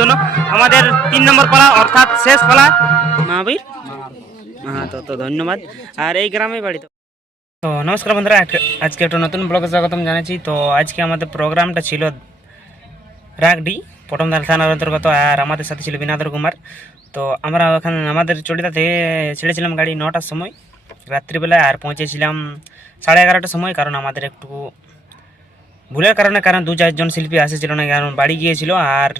জন্য আমাদের 3 নম্বর পালা অর্থাৎ শেষ পালা মহাবীর। হ্যাঁ, তো ধন্যবাদ। আর এই গ্রামে বাড়ি। তো নমস্কার বন্ধুরা, আজকে একটা নতুন ব্লগে স্বাগতম জানাচ্ছি। তো আজকে আমাদের প্রোগ্রামটা ছিল রাগডি পটমদার থানার অন্তর্গত, আর আমাদের সাথে ছিল বিনাদর কুমার। তো আমরা ওখানে আমাদের চড়িদা থেকে ছেড়েছিলাম গাড়ি 9টার সময় রাত্রিবেলায়, আর পৌঁছেছিলাম 11:30টার সময়। কারণ আমাদের একটু ভুলের কারণে, কারণ 2-4 জন শিল্পী আসেছিল না, কারণ বাড়ি গিয়েছিল আর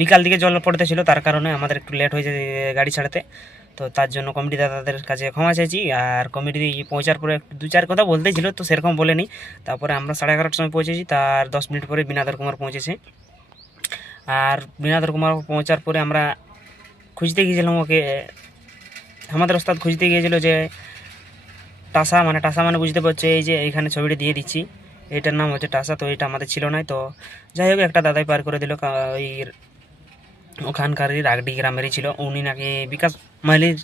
বিকাল দিকে জল পড়তেছিল, তার কারণে আমাদের একটু লেট হয়েছে গাড়ি ছাড়তে। তো তার জন্য কমিটি দাদাদের কাছে ক্ষমা চাইছি। আর কমিটি পৌঁছার পরে 2-4 কথা বলতেছিল, তো সেরকম বলেনি। তারপরে আমরা 11:30টার সময় পৌঁছেছি, তার 10 মিনিট পরে বিনাদর কুমার পৌঁছেছে। আর বিনাদর কুমার পৌঁছার পরে আমরা খুঁজতে গিয়েছিলাম ওকে, আমাদের ওস্তাদ খুঁজতে গিয়েছিল যে টাসা মানে বুঝতে পারছে, এই যে এইখানে ছবিটা দিয়ে দিচ্ছি, এটার নাম হচ্ছে টাসা। তো এটা আমাদের ছিল না। তো যাই হোক, একটা দাদাই পার করে দিল, ওই ওখানকারই রাগডি গ্রামেরই ছিল। উনি নাকি বিকাশ মাইলির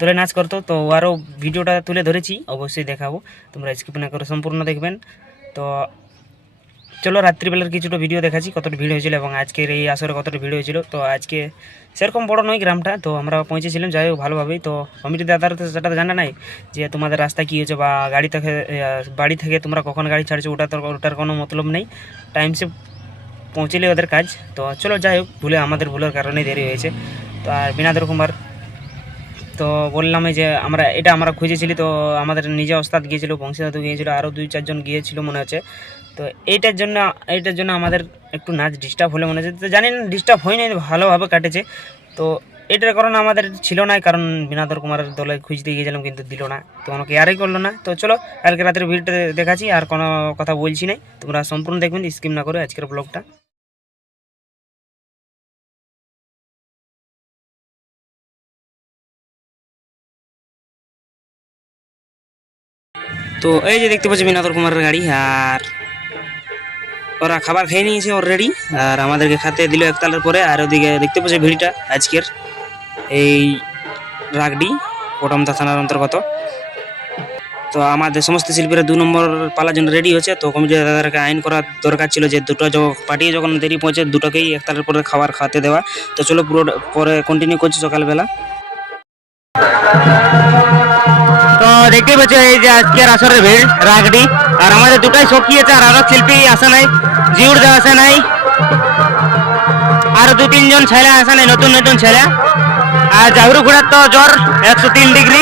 ধরে নাচ করতো। তো আরও ভিডিওটা তুলে ধরেছি, অবশ্যই দেখাবো, তোমরা স্কিপ না করে সম্পূর্ণ দেখবেন। তো চলো রাত্রিবেলার কিছুটা ভিডিও দেখাচ্ছি, কতটা ভিড় হয়েছিল এবং আজকের এই আসরে কতটা ভিড় হয়েছিল। তো আজকে সেরকম বড় নয় গ্রামটা, তো আমরা পৌঁছেছিলাম যাই হোক ভালোভাবেই। তো কমিটি দাদার তো সেটা তো জানা নাই যে তোমাদের রাস্তা কী হয়েছে বা বাড়ি থেকে তোমরা কখন গাড়ি ছাড়ছো, ওটার কোনো মতলব নেই। টাইমসে পৌঁছলে ওদের কাজ। তো চলো যাই হোক, আমাদের ভুলের কারণে দেরি হয়েছে। তো আর বিনাদর কুমার তো বললাম যে আমরা খুঁজেছিলি। তো আমাদের নিজে ওস্তাদ গিয়েছিল, বংশীদাদু গিয়েছিল, আরও 2-4 জন গিয়েছিল মনে হচ্ছে। তো এইটার জন্য আমাদের একটু নাচ ডিস্টার্ব হলে মনে হচ্ছে। তো জানি না ডিস্টার্ব হয়নি, ভালোভাবে কাটেছে। তো এটার কারণে আমাদের ছিল না, কারণ বিনাদর কুমারের দলে খুঁজতে গিয়েছিলাম কিন্তু দিল না, তো কোনো কেয়ারই করলো না। তো চলো কালকে রাতের ভিডিওটা দেখাচ্ছি, আর কোনো কথা বলছি নাই, তোমরা সম্পূর্ণ দেখবেন, স্কিপ না করে আজকের ব্লগটা। তো এই যে দেখতে পাচ্ছি বিনাদর কুমারের গাড়ি, আর ওরা খাবার খেয়ে নিয়েছে অলরেডি, আর আমাদেরকে খেতে দিল একতালের পরে। আর ওদিকে দেখতে পাচ্ছি ভিড়টা আজকের এই রাগডি পটমদা থানার অন্তর্গত। তো আমাদের সমস্ত শিল্পীরা 2 নম্বর পালার জন্য রেডি হচ্ছে। তো কমিটি দাদাদেরকে আইন করা দরকার ছিল যে দুটো পার্টি যখন দেরি পৌঁছে দুটোকেই একতালের পরে খাবার খাতে দেওয়া। তো চলো পুরো পরে কন্টিনিউ করছি সকালবেলা। তো দেখতেই পাচ্ছ এই যে আজকের আসরের ভিড় রাগডি, আর আমাদের দুটাই সখী আছে, আর আরো শিল্পী আসে নাই, জিউর দেওয়া আসে নাই, আর 2-3 জন ছেলে আসে নাই, নতুন ছেলে। আর জাহরু ঘোড়ার তো জ্বর 103 ডিগ্রি,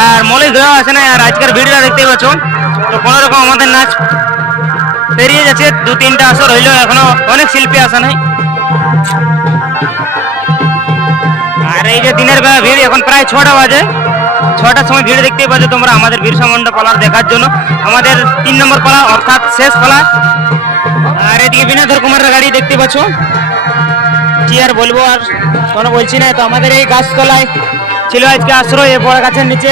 আর মলিক দেওয়া আসে নাই। আর আজকের ভিড়টা দেখতেই পাচ্ছ। তো কোনো রকম আমাদের নাচ পেরিয়ে যাচ্ছে, 2-3টা আসর হইলেও এখনো অনেক শিল্পী আসে নাই। আর এই যে দিনের বেলা ভিড়, এখন প্রায় 6টা বাজে, 6টার সময় ভিড় দেখতেই পাচ্ছ তোমরা আমাদের বিরসা মুন্ডা পালার দেখার জন্য, আমাদের 3 নম্বর পালা অর্থাৎ শেষ পালা। আর এদিকে বিনাদর কুমারের গাড়ি দেখতে পাচ্ছ, কি আর বলবো, আর কোনো বলছি না। তো আমাদের এই গাছতলায় ছিল আজকে আশ্রয়, বড় গাছের নিচে।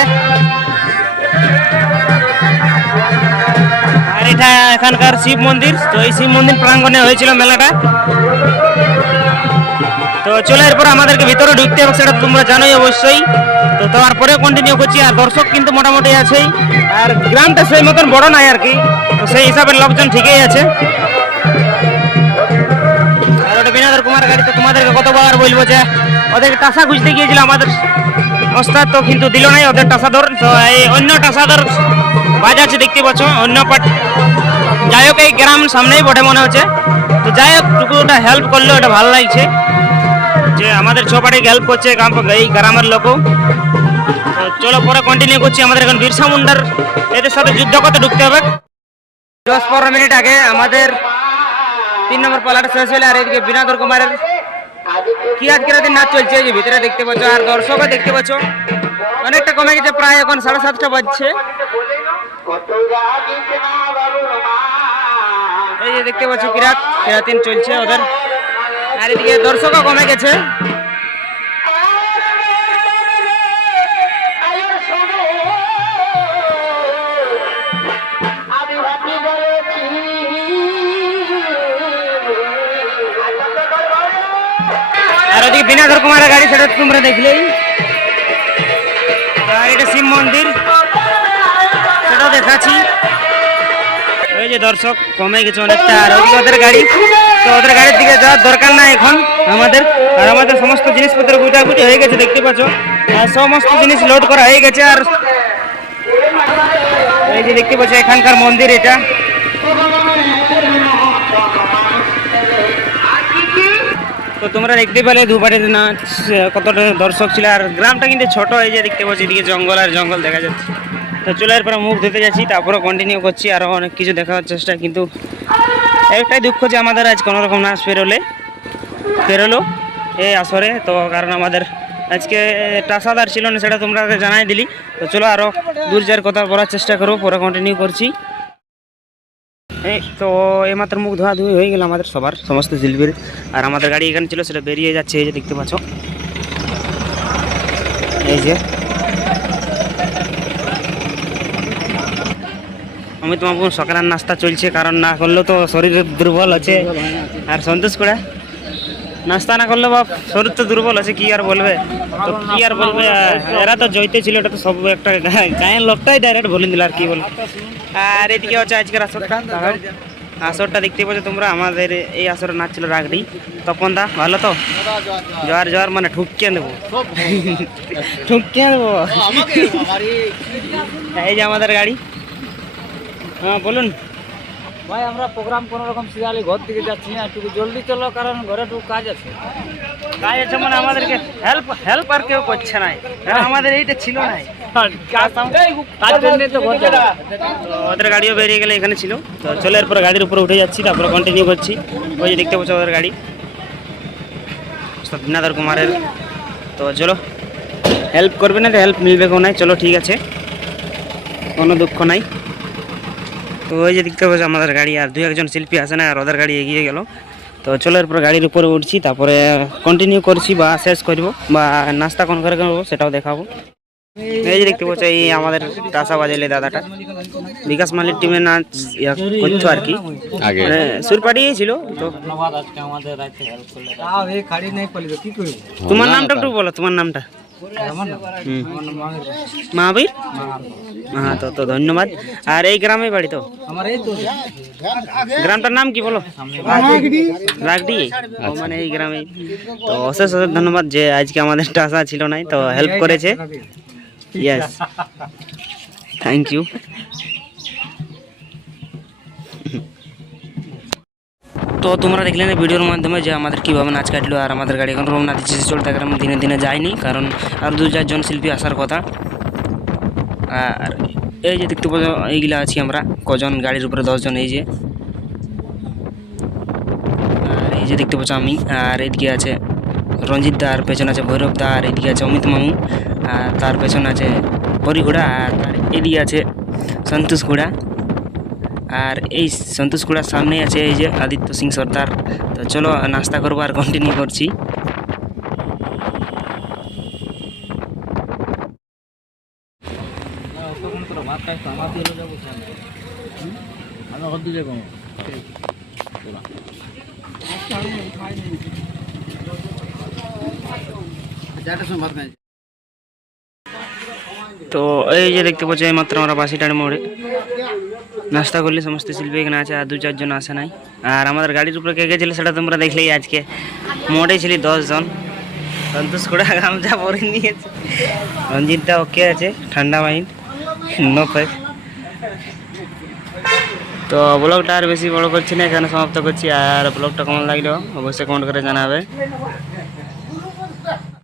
আর এটা এখানকার শিব মন্দির, তো এই শিব মন্দির প্রাঙ্গণে হয়েছিল মেলাটা। তো চলে এরপর আমাদেরকে ভিতরে ঢুকতে হবে, সেটা তোমরা জানোই অবশ্যই। তো তারপরে কন্টিনিউ করছি। আর দর্শক কিন্তু মোটামুটি আছেই, আর গ্রামটা সেই মতন বড় নাই আর কি, তো সেই হিসাবে লোকজন ঠিকই আছে। আর ওটা বিনাদর কুমার গাড়ি। তো তোমাদেরকে কতবার বলবো যে ওদের টাসা খুঁজতে গিয়েছিল আমাদের ওস্তাদ, তো কিন্তু দিল নাই ওদের টাসাদর। তো এই অন্য টাসাদর বাজাচ্ছে দেখতে পাচ্ছ অন্য পাট। যাই হোক এই গ্রাম সামনেই বটে মনে হচ্ছে। তো যাই হোক টুকুটা হেল্প করলো, এটা ভালো লাগছে যে আমাদের ছোপাটি হেল্প করছে এই গ্রামের লোকও। তো চলো পরে কন্টিনিউ করছি। আমাদের এখন বিরসা মুন্ডার এদের সাথে যুদ্ধ করতে ঢুকতে হবে। 10-15 মিনিট আগে আমাদের 3 নম্বর পালাটা শেষ হলে, আর এদিকে বিনাদর কুমারের কি আজকের দিন নাচ চলছে, যে ভিতরে দেখতে পাচ্ছ। আর দর্শকও দেখতে পাচ্ছ অনেকটা কমে গেছে, প্রায় এখন 7:30টা বাজছে। এই যে দেখতে পাচ্ছ কিরাতিন চলছে ওদের, আর এদিকে দর্শকও কমে গেছে। আর ওদিকে বিনাদর কুমারের গাড়ি, সেটা তোমরা দেখলেই। আর এটা শিব মন্দির, সেটাও দেখাচ্ছি। ওই যে দর্শক কমে গেছে অনেকটা। আর ওদিকে ওদের গাড়ি, তো ওদের গাড়ির দিকে যাওয়ার দরকার নাই এখন, আমাদের। আর আমাদের সমস্ত জিনিসপত্র গুটাগুটি হয়ে গেছে দেখতে পাচ্ছ, আর সমস্ত জিনিস লোড করা হয়ে গেছে। আর এই যে দেখতে পাচ্ছ এখানকার মন্দির এটা। তো তোমরা দেখতে পেলে দুবারের নাচ কতটা দর্শক ছিল। আর গ্রামটা কিন্তু ছোট, এই যে দেখতে পাচ্ছি এদিকে জঙ্গল আর জঙ্গল দেখা যাচ্ছে। তো চলে এরপরে মুখ ধুতে যাচ্ছি, তারপরে কন্টিনিউ করছি আরও অনেক কিছু দেখার চেষ্টা। কিন্তু একটাই দুঃখ যে আমাদের আজ কোনোরকম নাচ পেরোলো এই আসরে। তো কারণ আমাদের আজকে টাসাদার ছিল না, সেটা তোমরা জানাই দিলি। তো চলো আরও দূর যাওয়ার কথা বলার চেষ্টা করবো, পরে কন্টিনিউ করছি। এই তো এইমাত্র মুখ ধোয়া হয়ে গেল আমাদের সবার, সমস্ত শিল্পীর। আর আমাদের গাড়ি এখানে ছিল, সেটা বেরিয়ে যাচ্ছে, এই যে দেখতে পাচ্ছ। এই যে আমি তোমার সকালের নাস্তা চলছে, কারণ না করলেও তো শরীর দুর্বল আছে। আর সন্তোষ করে নাস্তা না করলে বাপ শরীর তো দুর্বল আছে, কি আর বলবে। তো কি আর বলবে, এরা তো জয়তে ছিল, এটা তো সব একটা গায়ের লোকটাই ডাইরেক্ট বলে দিল, আর কি বলবে। আর এদিকে হচ্ছে আজকের আসরটা দেখতে পাচ্ছ তোমরা। আমাদের এই আসরে নাচ ছিল রাগড়ি। তপন দা ভালো তো? জোয়ার মানে ঠুকিয়ে দেবো, ঠুকিয়ে দেবো। এই যে আমাদের গাড়ি। হ্যাঁ বলুন ভাই, আমরা প্রোগ্রাম কোনো রকম শিয়ালি ঘর থেকে যাচ্ছি না, একটু জলদি চলো, কারণ ঘরে একটু কাজ আছে। মানে আমাদেরকে হেল্প আর কেউ করছে না, আমাদের এইটা ছিল না। তার জন্য তো ঘর যাবো। তো ওদের গাড়িও বেরিয়ে গেলে এখানে ছিল। তো চলে এরপরে গাড়ির উপরে উঠে যাচ্ছি, তারপরে কন্টিনিউ করছি। ওই যে দেখতে পাচ্ছ ওদের গাড়ি, সত্যনাথ কুমারের। তো চলো, হেল্প করবে না তো হেল্প মিলবে কেউ নাই। চলো ঠিক আছে, কোনো দুঃখ নাই। তো ওই যে দেখতে পাচ্ছ আমাদের গাড়ি, আর দুই একজন শিল্পী আসে না, আর ওদের গাড়ি এগিয়ে গেল। তো চলো এরপর গাড়ির উপরে উঠছি, তারপরে কন্টিনিউ করছি বা শেষ করব, বা নাস্তা কোন করে করবো সেটাও দেখাবো। এই যে দেখতে পাচ্ছ এই আমাদের টাসা বাজাইলে দাদাটা বিকাশ মালিক টিমের নাচ করতো আর কি, মানে সুর পাঠিয়েছিল। তো ধন্যবাদ আজকে আমাদের রাতে হেল্প করলে। তাও এই খাড়ি নাই পালি তো কি করব। তোমার নামটা একটু বলো, তোমার নামটা? মহাবীর। হ্যাঁ, তো ধন্যবাদ। আর এই গ্রামে বাড়ি তো? আমার এই তো গ্রামটার নাম কি বলো? রাগডি। ও মানে এই গ্রামে। তো অশেষ ধন্যবাদ যে আজকে আমাদের টাসা ছিল নাই, তো হেল্প করেছে। Yes, thank you. তো তোমরা দেখলে না ভিডিওর মাধ্যমে যে আমাদের কীভাবে নাচ কাটলো। আর আমাদের গাড়ি এখন রওনা দিচ্ছে, চলতে গ্রাম দিনে দিনে যায়নি, কারণ আর 2-4 জন শিল্পী আসার কথা। আর এই যে দেখতে পাচ্ছ এইগুলা আছি আমরা কজন, গাড়ির উপরে 10 জন। এই যে, আর এই যে দেখতে পাচ্ছ আমি। আর এদিকে আছে রঞ্জিত দা, আর পেছনে আছে ভৈরব দা, আর এদিকে আছে অমিত মামু, আর তার পেছনে আছে পরিঘোড়া, আর তার এদিকে আছে সন্তোষ ঘোড়া। আর এই সন্তোষ ঘোড়ার সামনে আছে এই যে আদিত্য সিং সর্দার। তো চলো নাস্তা করবো আর কন্টিনিউ করছি। ভাত খাই তো আমার দিয়ে যাবো, আমি ঘর দিয়ে যাবো। তো এই যে দেখতে পাচ্ছ এইমাত্র আমরা বাসিটার মোড়ে নাস্তা করলে, সমস্ত শিল্পী এখানে আছে, আর 2-4 জন আসে নাই। আর আমাদের গাড়ির উপরে কে গেছিলো সেটা তোমরা দেখলেই। আজকে মোড়ে ছিল 10 জন। সন্তোষ করে গামছা পরে নিয়েছে, রঞ্জিতটা ওকে আছে, ঠান্ডা মাইন্ড, নো ফাইট। তো ব্লগটা আর বেশি বড় করছি না, এখানে সমাপ্ত করছি। আর ব্লগটা কেমন লাগলো অবশ্যই কমেন্ট করে জানাবে।